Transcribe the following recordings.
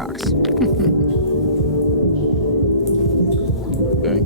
rocks. Okay.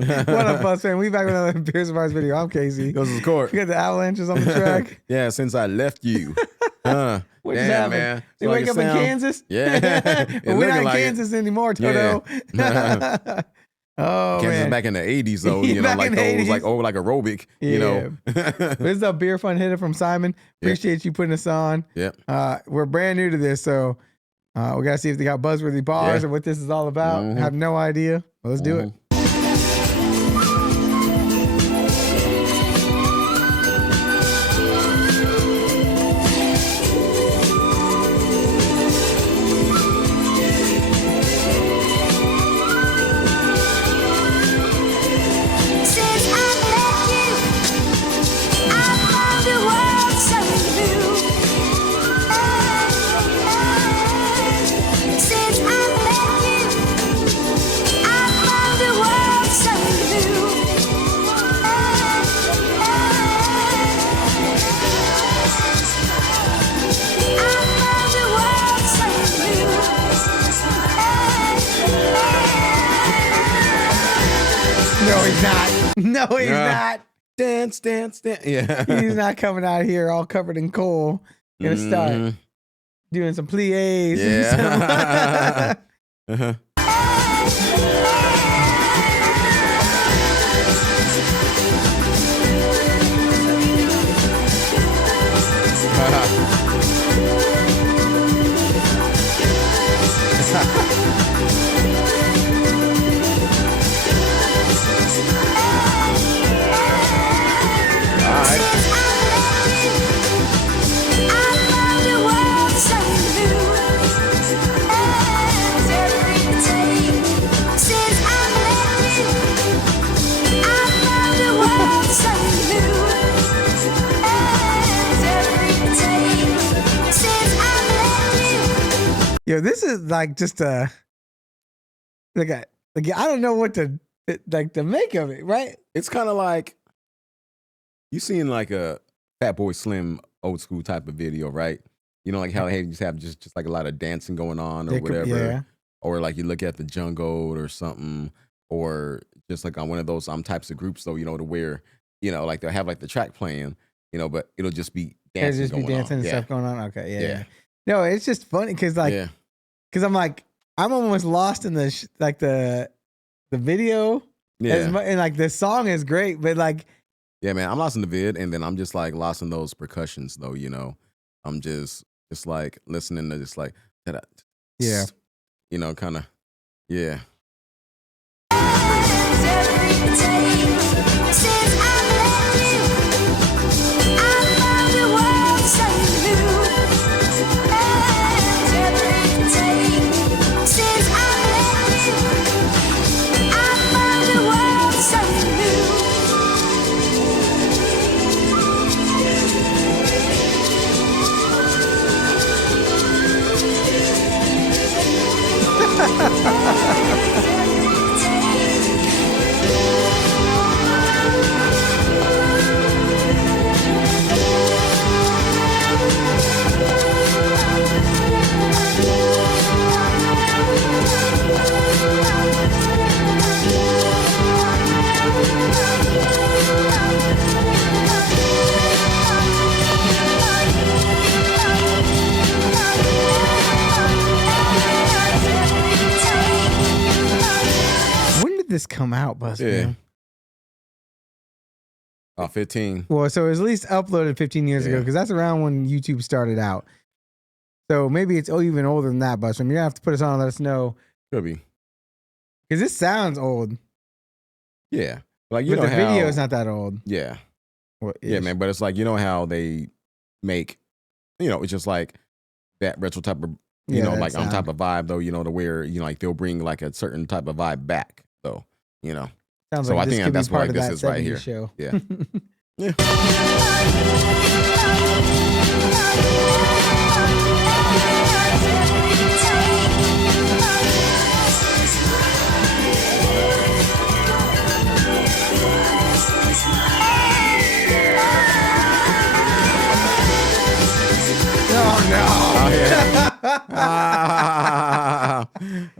What up, Bus fan? We back with another Beers and Bars video. I'm Casey. This is Court. We got the Avalanches on the track. Yeah, since I left you. What just happened? Man. They wake up in Kansas? Yeah. Well, we're not in like Kansas anymore, Toto. Yeah. Oh, Kansas man. back in the 80s, though. You know, Back like in the those, 80s. like aerobic, you know. This is a beer fun hitter from Simon. Appreciate you putting us on. Yep. We're brand new to this, so we got to see if they got buzzworthy bars and what this is all about. Mm-hmm. Have no idea. Well, let's do it. No, he's not. No, he's not. Dance. Yeah. He's not coming out here all covered in coal. Gonna start doing some plies. Yeah. Yo, this is like just I don't know what to make of it, right? It's kind of like you seen like a Fat Boy Slim old school type of video, right? You know, like how they just have just like a lot of dancing going on or whatever. Yeah. Or like you look at the Jungle or something, or just like on one of those types of groups, though, you know, to where, you know, like they'll have like the track playing, you know, but it'll just be dancing. It'll just be dancing on. and stuff going on. Okay, yeah. No, it's just funny because I'm like, I'm almost lost in the video. Yeah. And like the song is great, but like, yeah, man, I'm lost in the vid, and then I'm just like lost in those percussions, though. You know, I'm just like listening to just like, yeah, you know, kind of, yeah. This come out, Buzzman? Yeah. 15. Well, so it was at least uploaded 15 years ago because that's around when YouTube started out. So maybe it's even older than that, Buster. You're gonna have to put us on and let us know. Could be. Because this sounds old. Yeah. Like, but the video is not that old. Yeah. Well, yeah, man. But it's like, you know how they make, it's just like that retro type of, like on type of vibe though, to where, like they'll bring like a certain type of vibe back though, Sounds so like I think that's what like, this is right here. Show. Yeah. Yeah. Oh no! Oh, yeah.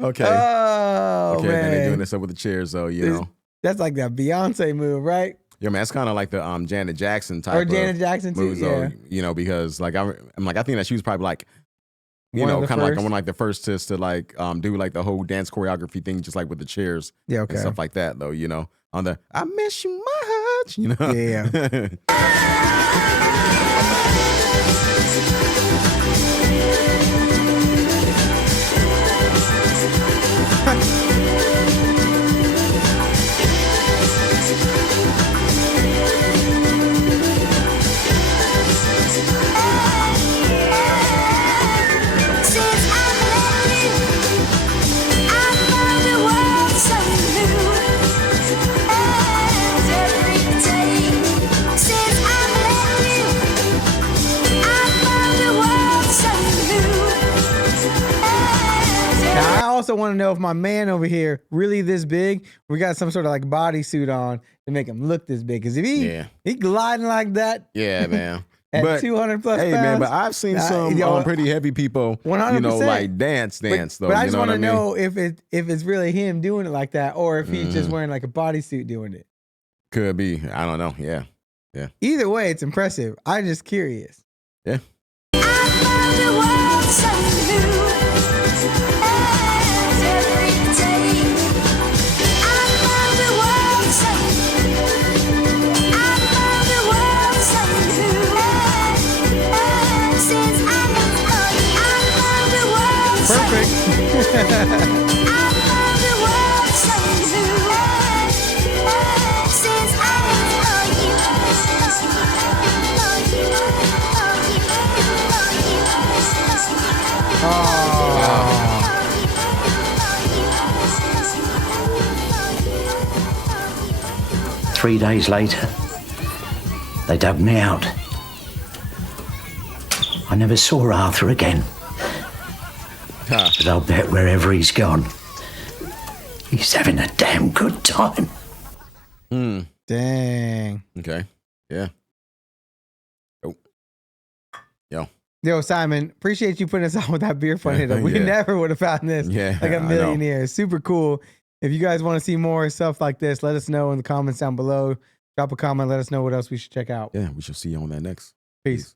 Okay. Oh okay, man, then they're doing this up with the chairs, though. That's like that Beyonce move, right? Yeah, man, it's kind of like the Janet Jackson type. Or Janet Jackson too, moves, yeah. Though, because like I think that she was probably like, kind of like one like the first to like do like the whole dance choreography thing, just like with the chairs, and stuff like that, though. On the I miss you much, Yeah. I also want to know if my man over here really this big. We got some sort of like bodysuit on to make him look this big. Because if he gliding like that, yeah, man. At 200 plus hey, pounds, man, but I've seen some pretty heavy people, 100%. like dance though. But I just want to know if it's really him doing it like that, or if he's just wearing like a bodysuit doing it. Could be. I don't know. Yeah. Yeah. Either way, it's impressive. I'm just curious. Yeah. Perfect. Oh. 3 days later, they dug me out. I never saw Arthur again. But I'll bet wherever he's gone, he's having a damn good time. Dang. Okay. Yeah. Yo, Simon, appreciate you putting us on with that beer fun hit up. We never would have found this like a million years. Super cool. If you guys want to see more stuff like this, let us know in the comments down below. Drop a comment. Let us know what else we should check out. Yeah, we shall see you on that next. Peace.